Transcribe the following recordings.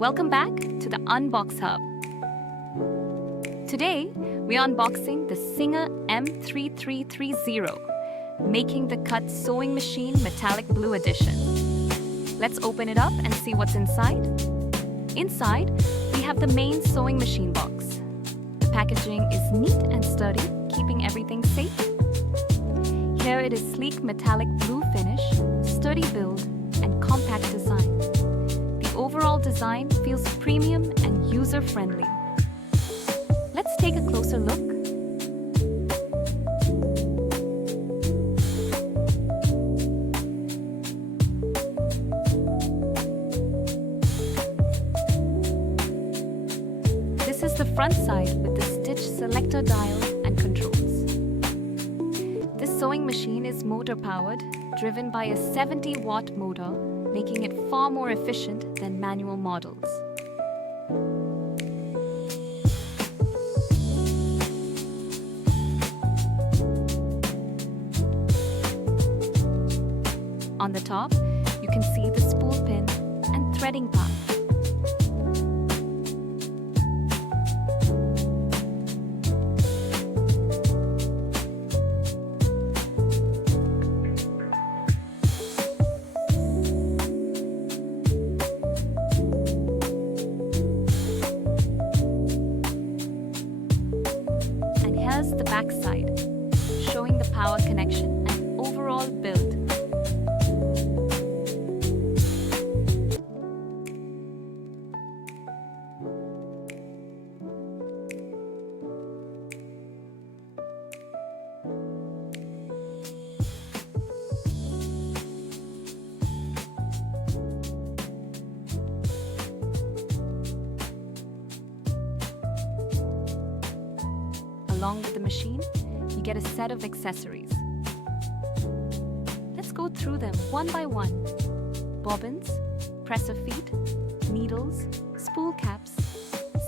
Welcome back to the Unbox Hub. Today, we're unboxing the Singer M3330, making the cut sewing machine metallic blue edition. Let's open it up and see what's inside. Inside, we have the main sewing machine box. The packaging is neat and sturdy, keeping everything safe. Here it is sleek metallic blue finish, sturdy build, and compact design. The overall design feels premium and user-friendly. Let's take a closer look. This is the front side with the stitch selector dial and controls. This sewing machine is motor-powered, driven by a 70-watt motor, making it far more efficient than manual models. On the top, you can see the spool pin and threading path. And here's the back side, showing the power connection and overall build. Along with the machine, you get a set of accessories. Let's go through them one by one. Bobbins, presser feet, needles, spool caps,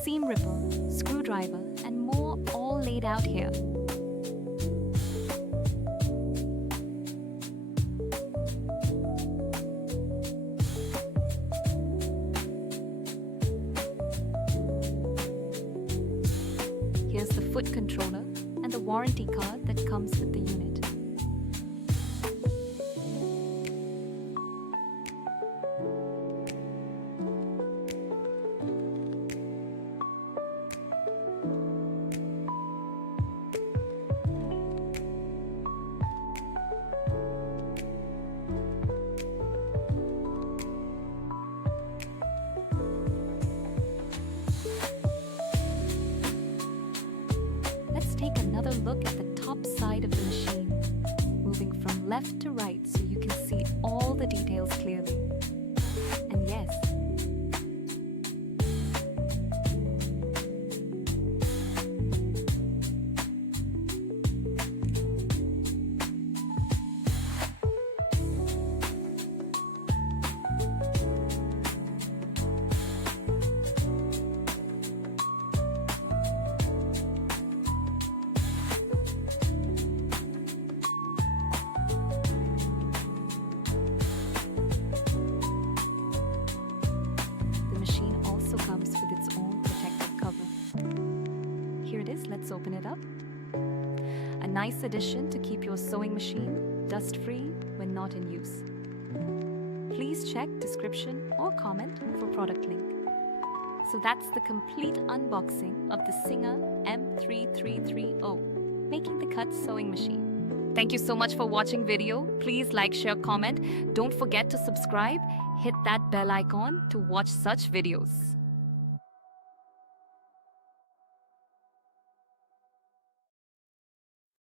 seam ripper, screwdriver, and more all laid out here. Here's the foot controller and the warranty card that comes with the unit. Let's take another look at the top side of the machine, moving from left to right so you can see all the details clearly. And yes, comes with its own protective cover. Here it is, let's open it up. A nice addition to keep your sewing machine dust-free when not in use. Please check description or comment for product link. So that's the complete unboxing of the Singer M3330, making the cut sewing machine. Thank you so much for watching video. Please like, share, comment. Don't forget to subscribe. Hit that bell icon to watch such videos.